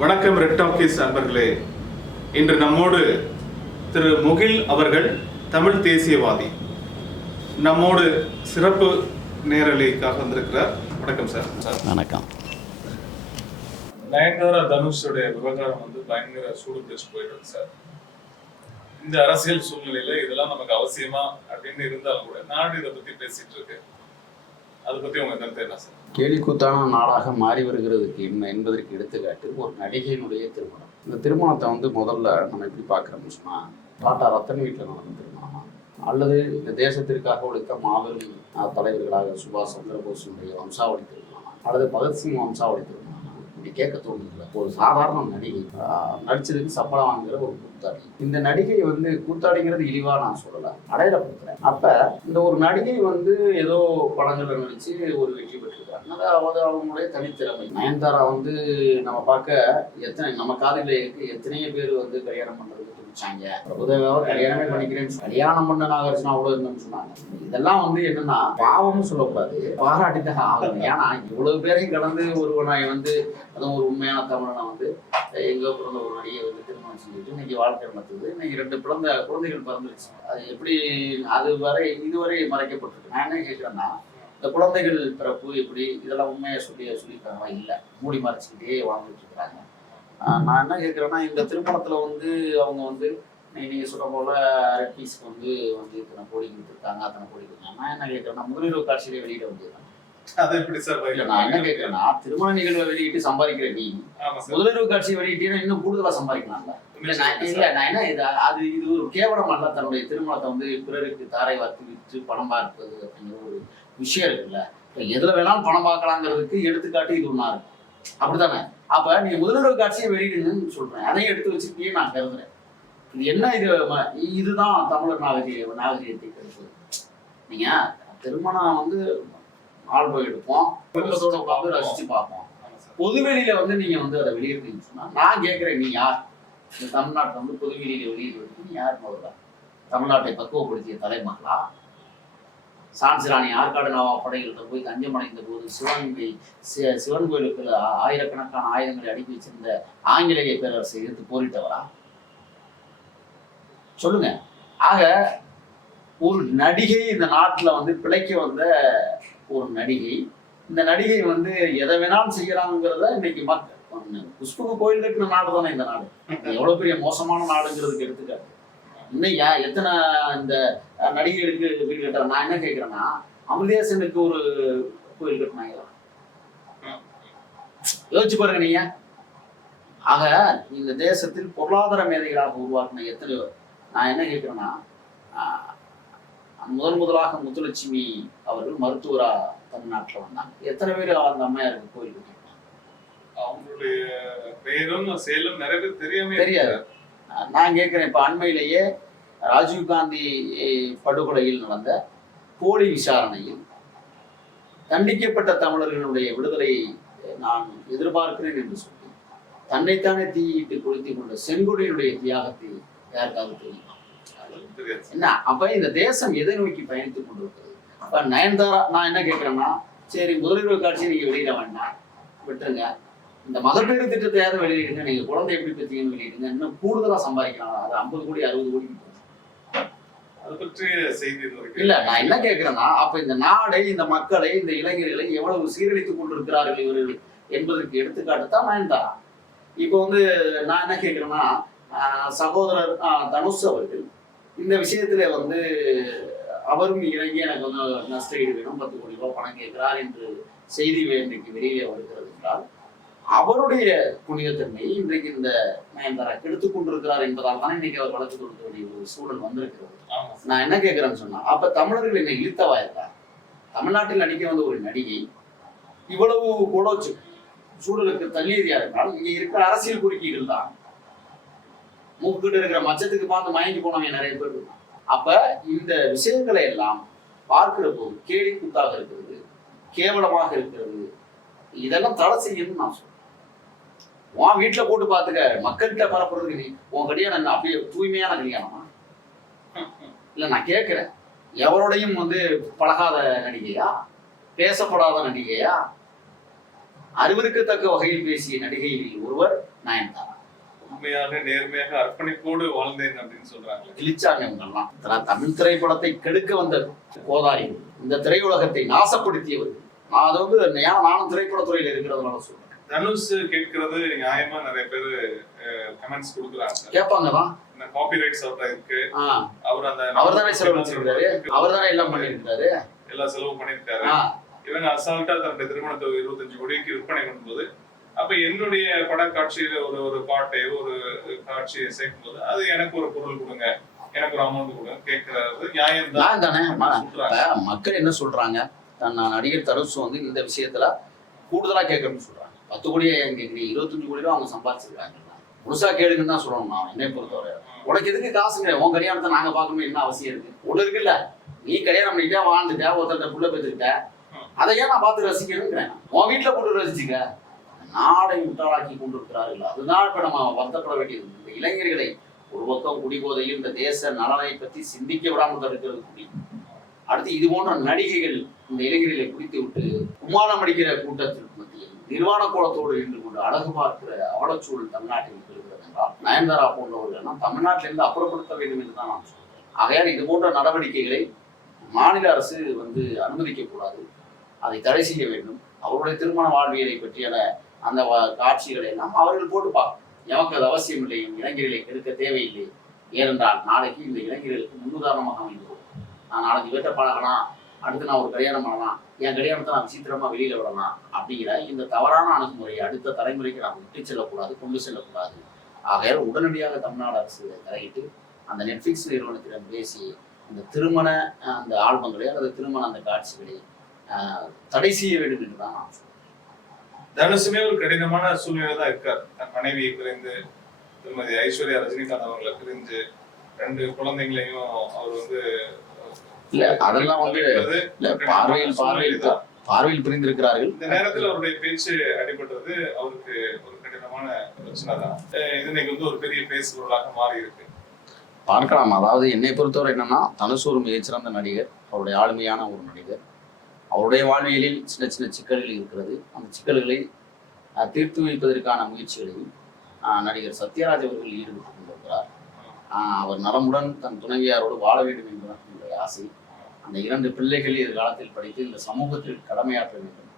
வணக்கம் red talkies நண்பர்களே. இன்று நம்மோடு திரு முகில் அவர்கள், தமிழ் தேசியவாதி, நம்மோடு சிறப்பு நேரலைக்காக வந்திருக்கிறார். வணக்கம் சார். வணக்கம். நயன்தாரா தனுஷோடைய விவகாரம் பயங்கர சூடு பிடிச்சு போயிட்டு இருக்கு சார். இந்த அரசியல் சூழ்நிலையில இதெல்லாம் நமக்கு அவசியமா அப்படின்னு இருந்தாலும் கூட நாடு இதை பத்தி பேசிட்டு இருக்கு. அதை பத்தி உங்க கருத்து என்ன சார்? கேலிக்கூத்தான நாடாக மாறி வருகிறதுக்கு என்ன என்பதற்கு எடுத்துக்காட்டு ஒரு நடிகையினுடைய திருமணம். இந்த திருமணத்தை முதல்ல நம்ம எப்படி பார்க்குறோம்னு சொன்னால், டாடா ரத்தன் வீட்டில் நடந்த திருமணமா, அல்லது இந்த தேசத்திற்காக உழைத்த மாபெரும் தலைவர்களாக சுபாஷ் சந்திரபோஸினுடைய வம்சாவளி திருமணமா, அல்லது பகத்சிங் வம்சாவளி திருமணமா, இப்படி கேட்க தோணுதில்லை. ஒரு சாதாரண நடிகை நடிச்சதுக்கு சம்பளம் வாங்குகிற ஒரு கூத்தாடி. இந்த நடிகை கூத்தாடிங்கிறது இழிவா நான் சொல்லலை, அடையாளப்படுத்துறேன். அப்ப இந்த ஒரு நடிகை ஏதோ படங்களை நடிச்சு ஒரு வெற்றி பெற்றிருக்காங்க. அதாவது அவங்களுடைய தனித்திறமை. நயன்தாரா நம்ம பார்க்க நம்ம காலையில இருக்கு எத்தனையோ பேர் கல்யாணம் பண்றதுக்கு துடிச்சாங்க. பிரபுதேவாவை கல்யாணமே பண்ணிக்கிறேன்னு கல்யாணம் பண்ண நாகரிசனம் அவ்வளவு இருந்தோம்னு சொன்னாங்க. இதெல்லாம் என்னன்னா பாவம்னு சொல்லக்கூடாது, பாராட்டிதான் ஆகணும். ஏன்னா இவ்வளவு பேரையும் கடந்து ஒருவனை அதுவும் ஒரு உண்மையான தமிழனை எங்க பிறந்த ஒரு நடிகை திருமணம் செஞ்சுட்டு இன்னைக்கு வாழ்க்கை நடத்துது. இன்னைக்கு 2 குழந்தைகள் பிறந்துருச்சு. அது எப்படி இதுவரை மறைக்கப்பட்டிருக்கு. நான் என்ன கேட்கிறேன்னா, இந்த குழந்தைகள் பிறப்பு எப்படி இதெல்லாம் உண்மையை சொல்லியிருக்காங்களா? இல்லை, மூடி மறைச்சிக்கிட்டே வாழ்ந்துட்டு இருக்கிறாங்க. நான் என்ன கேட்குறேன்னா, இந்த திருமணத்துல அவங்க நீங்க சொல்ற போல ரெட்பீஸ்க்கு இத்தனை கோடி கொடுத்துருக்காங்க, அத்தனை கோடி கொடுத்தாங்க. நான் என்ன கேட்கறேன்னா, முதலீடு காட்சியிலே வெளியிட வேண்டியது. நான் என்ன கேட்கிறேன்னா, திருமண நிகழ்வை வெளியிட்டு சம்பாதிக்கிற நீ முதலீடு காட்சியை வெளியிட்டீங்கன்னா இன்னும் கூடுதலா சம்பாதிக்கலாம்ல. இல்ல நான் என்ன இது ஒரு கேவலம் அல்ல. தன்னுடைய திருமணத்தை பிறருக்கு தாரை வார்த்து விற்று பணம் பார்ப்பது அப்படிங்கிற ஒரு விஷயம் இருக்குல்ல. எதுல வேணாலும் பணம் பார்க்கலாங்கிறதுக்கு எடுத்துக்காட்டு இது ஒண்ணா இருக்கு. அப்படித்தானே? அப்ப நீங்க முதலீடு காட்சியை வெளியிடுங்கன்னு சொல்றேன். அதையும் எடுத்து வச்சுக்கிட்டே நான் கருதுறேன். இது என்ன இதுதான் தமிழர் நாகரிகத்தை கருது. நீங்க திருமணம் ஆல்பம் எடுப்போம், குடும்பத்தோட உட்காந்து ரசிச்சு பார்ப்போம். பொதுவெளியில நீங்க அதை வெளியிடுறீங்கன்னு சொன்னா நான் கேட்கிறேன், நீ யார்? இந்த தமிழ்நாட்டை பொதுவெளியில வெளியிடுறதுக்கு நீ யார்? முதல்ல தமிழ்நாட்டை பக்குவப்படுத்திய தலைமகளா? சான்சிராணி ஆற்காடு நவாப் படைகள்கிட்ட போய் தஞ்சம் அடைந்த போது சிவன் கோயிலுக்கு ஆயிரக்கணக்கான ஆயுதங்களை அடுக்கி வச்சிருந்த ஆங்கிலேய பேரரசை எதிர்த்து போரிட்டவரா? சொல்லுங்க. ஆக ஒரு நடிகை இந்த நாட்டுல பிழைக்க வந்த ஒரு நடிகை, இந்த நடிகை எதை வேணாலும் செய்யறாங்கிறத இன்னைக்கு மக்கள் குஷ்புக்கு கோயில் கட்டின நாடு தானே இந்த நாடு. எவ்வளவு பெரிய மோசமான நாடுங்கிறதுக்கு எடுத்துக்காட்டு. இன்னும் எத்தனை இந்த நடிகைகளுக்கு வீடு கட்டுறாங்க. நான் என்ன கேட்கிறேன்னா, அமிர்தேசனுக்கு ஒரு கோயில் கட்டினாங்க. யோசிச்சு பாருங்க நீங்க. ஆக இந்த தேசத்தில் பொருளாதார மேதைகளாக உருவாக்கின எத்தனையோ. நான் என்ன கேட்கிறேன்னா, முதலாக முத்துலட்சுமி அவர்கள் மருத்துவரா தமிழ்நாட்டில் வந்தாங்க. எத்தனை பேர் அந்த அம்மையாருக்கு கோயில் கட்டிருக்காங்க? அவங்களுடைய பெயரும் செயலும் நிறைய பேர் தெரியாது. நான் கேட்கிறேன், இப்ப அண்மையிலேயே ராஜீவ்காந்தி படுகொலையில் நடந்த போலி விசாரணையில் தண்டிக்கப்பட்ட தமிழர்களுடைய விடுதலையை நான் எதிர்பார்க்கிறேன் என்று சொல்லி தன்னைத்தானே தீயிட்டு கொளுத்திக் கொண்ட செங்கொடியினுடைய தியாகத்தை யாருக்காவது தெரியுமா? என்ன? அப்ப இந்த தேசம் எதை நோக்கி பயணித்துக் கொண்டிருக்கிறது? அப்ப நயன்தாரா, நான் என்ன கேட்கிறேன்னா, சரி முதலீடு காட்சி நீங்க வெளியிட வேண்டாம், விட்டுருங்க. இந்த மகப்பேறு திட்டத்தை யாரும் வெளியிடுங்க. நீங்க குழந்தை எப்படி பெற்றீங்கன்னு வெளியிடுங்க. இன்னும் கூடுதலா சம்பாதிக்கலாம். அது 50 கோடி 60 கோடி அதை பற்றி செய்தி இல்ல. நான் என்ன கேட்கிறேன்னா, அப்ப இந்த நாடை, இந்த மக்களை, இந்த இளைஞர்களை எவ்வளவு சீரழித்துக் கொண்டிருக்கிறார்கள் இவர்கள் என்பதற்கு எடுத்துக்காட்டு தான் நயன்தாரா. இப்போ நான் என்ன கேட்கிறேன்னா, சகோதரர் தனுஷ் அவர்கள் இந்த விஷயத்துல அவரும் இறங்கி எனக்கு நஷ்ட ஈடு வேணும், 10 கோடி ரூபாய் பணம் கேட்கிறார் என்று செய்தி இன்றைக்கு வெளியே வருகிறது என்றால், அவருடைய புனிதத்தன்மை இன்றைக்கு இந்த நயன்தாரா கெடுத்துக் கொண்டிருக்கிறார் என்பதால் தான் இன்னைக்கு அவர் வழக்கு தொடுக்க வேண்டிய ஒரு சூழல் வந்திருக்கிறது. நான் என்ன கேட்கிறேன்னு சொன்னா, அப்ப தமிழர்கள் என்ன இழுத்தவா இருந்தார்? தமிழ்நாட்டில் நடிக்க வந்த ஒரு நடிகை இவ்வளவு கொடோச்சு சூழலுக்கு தள்ளியறியா இருந்தால், இங்க இருக்கிற அரசியல் குறுக்கீடுகள் தான். மூக்கிட்டு இருக்கிற மச்சத்துக்கு பார்த்து மயங்கி போனவங்க நிறைய பேர் இருக்காங்க. அப்ப இந்த விஷயங்களை எல்லாம் பார்க்கிற போது கேலி கூத்தாக இருக்கிறது, கேவலமாக இருக்கிறது. இதெல்லாம் தடை செய்யணும்னு நான் சொல்றேன். உன் வீட்டுல போட்டு பாத்துக்க, மக்கள்கிட்ட பரப்புறதுக்கு நீ உன் கல்யாணம் அப்படியே தூய்மையான கல்யாணமா? இல்ல நான் கேட்கிறேன், எவரோடையும் பழகாத நடிகையா, பேசப்படாத நடிகையா? அறிவிற்கத்தக்க வகையில் பேசிய நடிகைகளில் ஒருவர் நயன்தாரா. உண்மையாக நேர்மையாக அர்ப்பணிப்போடு வாழ்ந்தேன் அப்படின்னு சொல்றாங்க. கிழிச்சாங்க இவங்கெல்லாம். தமிழ் திரைப்படத்தை கெடுக்க வந்த கோதாரி, இந்த திரையுலகத்தை நாசப்படுத்தியவர்கள். நான் அது வந்து நானும் திரைப்படத்துறையில இருக்கிறதுனால சொல்றேன். தனுஷ் கேட்கறது நியாயமா நிறைய பேர் கமெண்ட்ஸ் கொடுக்குறாங்க. கேட்பாங்கதான். காப்பிரைட்ஸ் அவர்தான் இருக்கு. அவர் தானே செலவு வச்சிருக்காரு, அவர் தானே எல்லாம் பண்ணிருக்காரு, எல்லா செலவும் பண்ணிருக்காரு. இவங்க அசால்ட்டா தன்னுடைய திருமணத்தை 25 கோடிக்கு விற்பனை பண்ணும்போது, அப்ப என்னுடைய படக்காட்சியில ஒரு பாட்டையோ ஒரு காட்சியை சேர்க்கும் போது அது எனக்கு ஒரு பொருள் கொடுங்க, எனக்கு ஒரு அமௌண்ட் கொடுங்க கேட்கறது நியாயம் தானே. மக்கள் என்ன சொல்றாங்க, நடிகர் தனுஷ் வந்து இந்த விஷயத்துல கூடுதலா கேட்கணும்னு சொல்றாங்க. 10 கோடியே கேட்குறீங்க, 25 கோடி ரூபா அவங்க சம்பாதிச்சிருக்காங்க. முழுசா கேளுங்கன்னு தான் சொல்லணும். நான் என்னை பொறுத்தவரை உனக்கு எதுக்கு காசுங்க, உன் கல்யாணத்தை நாங்க பார்க்கணும் என்ன அவசியம் இருக்கு? ஒண்ணு இருக்குல்ல, நீ கல்யாணம் பண்ணிட்டா வாழ்ந்துட்ட, ஒருத்தர்கிட்ட புள்ள பெற்றுக்கிட்ட, அதை ஏன் நான் பார்த்து ரசிக்கணுங்கிறேன். உன் வீட்டுல போட்டு ரசிச்சுக்க. நாடை முட்டாளாக்கி கொண்டு இருக்கிறார்கள். அதுதான் இப்ப நம்ம வருத்தப்பட வேண்டியது. இந்த இளைஞர்களை ஒரு பக்கம் குடிபோதையில் இந்த தேச நலனை பற்றி சிந்திக்க விடாமல் தடுக்கிறது குடி. அடுத்து இது போன்ற நடிகைகள் இந்த இளைஞர்களை குடித்து விட்டு குமாரம் அடிக்கிற கூட்டத்திற்கு மத்தியில் நிர்வாண கோலத்தோடு நின்று கொண்டு அழகு பார்க்கிற அவலச்சூழல் தமிழ்நாட்டில் இருக்கிறது என்றால் நயன்தாரா போன்றவர்கள் தமிழ்நாட்டிலிருந்து அப்புறப்படுத்த வேண்டும் என்று தான் நான் சொல்றேன். ஆகையால் இது போன்ற நடவடிக்கைகளை மாநில அரசு வந்து அனுமதிக்க கூடாது, அதை தடை செய்ய வேண்டும். அவருடைய திருமண வாழ்வியலை பற்றியான அந்த காட்சிகளை எல்லாம் அவர்கள் போட்டு பார்க்கணும். எமக்கு அது அவசியம் இல்லை, இளைஞர்களை எடுக்க தேவையில்லை. ஏனென்றால் நாளைக்கு இந்த இளைஞர்களுக்கு முன்னுதாரணமாக அமைந்தோம். நான் நாளைக்கு வீட்டை பழகலாம், அடுத்து நான் ஒரு கல்யாணம் பண்ணலாம், என் கல்யாணத்தை நான் விசித்திரமா வெளியில விடலாம் அப்படிங்கிற இந்த தவறான அணுகுமுறையை அடுத்த தலைமுறைக்கு நாம் விட்டு செல்லக்கூடாது, கொண்டு செல்லக்கூடாது. ஆகையால் உடனடியாக தமிழ்நாடு அரசு தலையிட்டு அந்த நெட்ஃபிளிக்ஸ் நிறுவனத்திடம் பேசி இந்த திருமண அந்த ஆல்பங்களை அல்லது திருமண அந்த காட்சிகளை தடை செய்ய வேண்டும் என்று தான் நான் சொல்றேன். தனுஷுமே ஒரு கடினமான சூழ்நிலை தான் இருக்கார். தன் மனைவியை பிரிந்து, திருமதி ஐஸ்வர்யா ரஜினிகாந்த் அவர்களை பிரிஞ்சு 2 குழந்தைங்களையும் அவர் வந்து இல்ல அதெல்லாம் வந்து பார்வையில் புரிந்திருக்கிறார்கள். இந்த நேரத்தில் அவருடைய பேச்சு அடிபட்டது அவருக்கு ஒரு கடினமான பிரச்சனை தான். இது இன்னைக்கு வந்து ஒரு பெரிய பேசுபொருளாக மாறி இருக்கு. பார்க்கலாம். அதாவது என்னை பொறுத்தவரை என்னன்னா, தனுஷ் ஒரு மிகச்சிறந்த நடிகர், அவருடைய ஆளுமையான ஒரு நடிகர். அவருடைய வாழ்வியலில் சின்ன சின்ன சிக்கல்கள் இருக்கிறது. அந்த சிக்கல்களை தீர்த்து வைப்பதற்கான முயற்சிகளையும் நடிகர் சத்யராஜ் அவர்கள் ஈடுபட்டு கொண்டிருக்கிறார். அவர் நலமுடன் தன் துணைவியாரோடு வாழ வேண்டும் என்பதுதான் என்னுடைய ஆசை. அந்த 2 பிள்ளைகள் எதிர்காலத்தில் படித்து இந்த சமூகத்தில் கடமையாற்ற வேண்டும்.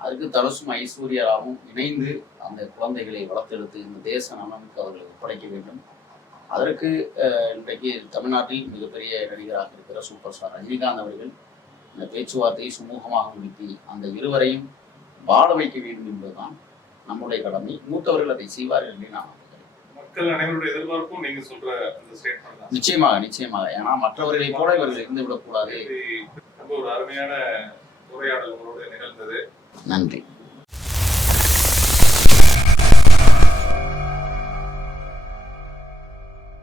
அதுக்கு தனுஷும் ஐஸ்வர்யாவும் இணைந்து அந்த குழந்தைகளை வளர்த்தெடுத்து இந்த தேச நலனுக்கு அவர்களை ஒப்படைக்க வேண்டும். அதற்கு இன்றைக்கு தமிழ்நாட்டில் மிகப்பெரிய நடிகராக இருக்கிற சூப்பர் ஸ்டார் ரஜினிகாந்த் அவர்கள் இந்த பேச்சுவார்த்தையை சுமூகமாக முடித்து அந்த இருவரையும் வாழ வைக்க வேண்டும் என்பதுதான் நம்முடைய கடமை. மூத்தவர்கள் அதை செய்வார்கள் என்று நான் மக்கள் அனைவருடைய எதிர்பார்ப்பும் நீங்க சொல்ற அந்த ஸ்டேட்மெண்ட் தான். நிச்சயமாக. ஏன்னா மற்றவர்களை போல இவர்கள் இருந்து விடக்கூடாது. ரொம்ப ஒரு அருமையான உரையாடல் உங்களோட நிகழ்ந்தது. நன்றி.